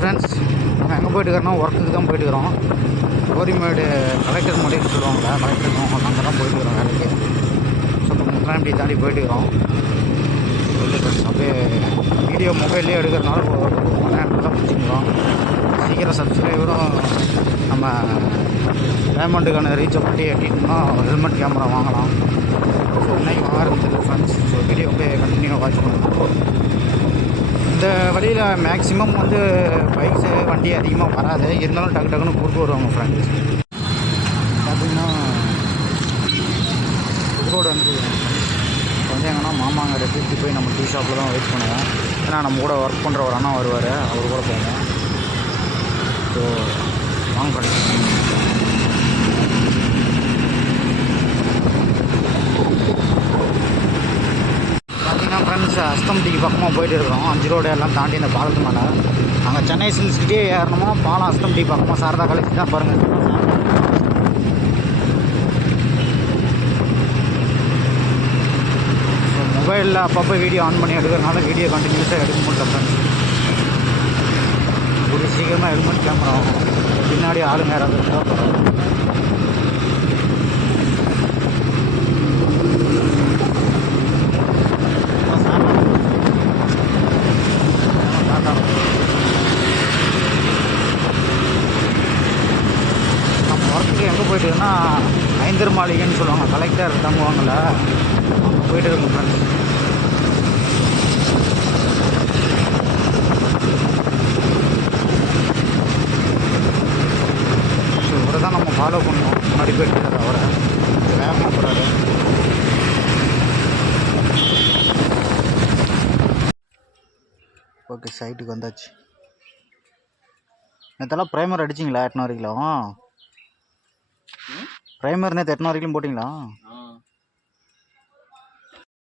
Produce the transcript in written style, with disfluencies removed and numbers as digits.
Friends, நம்ம எங்கே போயிட்டுருக்கோன்னா ஒர்க்குக்கு தான் போயிட்டுருக்கிறோம். கோரிமேடு கலெக்டர் முடின்னு சொல்லுவாங்களா, கலெக்டர் அங்கே தான் போயிட்டுருக்கிறோம் வேலைக்கு. ஸோ முக்காம்பட்டி தாண்டி போயிட்டுருக்கிறோம். சொல்லி ஃப்ரெண்ட்ஸ், அப்படியே வீடியோ மொபைல்லே எடுக்கிறதுனால ஒரு மணி நேரத்தில் தான் முடிச்சுக்கிறோம். சீக்கிரம் சப்ஸ்கிரைபரும் நம்ம பேமெண்ட்டுக்கான ரீச்சை பண்ணி எட்டிட்டோம்னா ஹெல்மெட் கேமரா வாங்கலாம். ஸோ இன்றைக்கி வாங்குறது தெரியல ஃப்ரெண்ட்ஸ். ஸோ வீடியோ அப்படியே கண்டினியூவாக வாட்ச் பண்ணுவோம். இந்த வழியில் மேக்ஸிமம் பைக்ஸு வண்டி அதிகமாக வராது, இருந்தாலும் டக்கு டக்குன்னு குறுக்கு வருவாங்க ஃப்ரெண்ட்ஸ். பார்த்திங்கன்னா ரோடு எங்கன்னா மாமாங்க ரெசிப்டி போய் நம்ம டீ ஷாப்பில் தான் வெயிட் பண்ணுவோம். ஏன்னா நம்ம கூட ஒர்க் பண்ணுற ஒரு அண்ணா வருவார், அவர் கூட போவோம். ஸோ வாங்க ஃப்ரெண்ட்ஸ். பார்த்தீங்கன்னா ஃப்ரெண்ட்ஸ், அஸ்தம்பட்டிக்கு பக்கமாக போயிட்டு இருக்கிறோம். 5 ரோடு எல்லாம் தாண்டி இந்த பாலத்து மேலே அங்கே சென்னை சில்ஸ்கிட்டே ஏறணுமோ பாலம் அஸ்தம்பட்டி பக்கமாக சாரதா காலேஜ் தான் பாருங்கள். ஸோ மொபைலில் அப்பப்போ வீடியோ ஆன் பண்ணி எடுக்கிறதுனால வீடியோ கண்டினியூஸாக எடுக்க முடியல ஃப்ரெண்ட்ஸ். ஒரு சீக்கிரமாக ஹெல்மெட் கேமரா ஆகும். பின்னாடி ஆளுங்க யாராவது தேவைப்படும். நம்ம ஒர்க்கு எங்கே போயிட்டுருக்குன்னா ஐந்தர் மாளிகைன்னு சொல்லுவாங்க, கலெக்டர் தங்குவாங்கள்ல, அங்கே போயிட்டு இருக்கோம் ஃப்ரெண்ட்ஸ். ஸோ இவரை தான் நம்ம ஃபாலோ பண்ணுவோம். முன்னாடி போயிட்டு அவரை வேகமாக போகிறாரு. ஓகே, சைட்டுக்கு வந்தாச்சு. நேற்றெல்லாம் ப்ரைமர் அடிச்சிங்களா? 8 வரைக்கும் ப்ரைமர் நேற்று 8 வரைக்கும் போட்டிங்களா?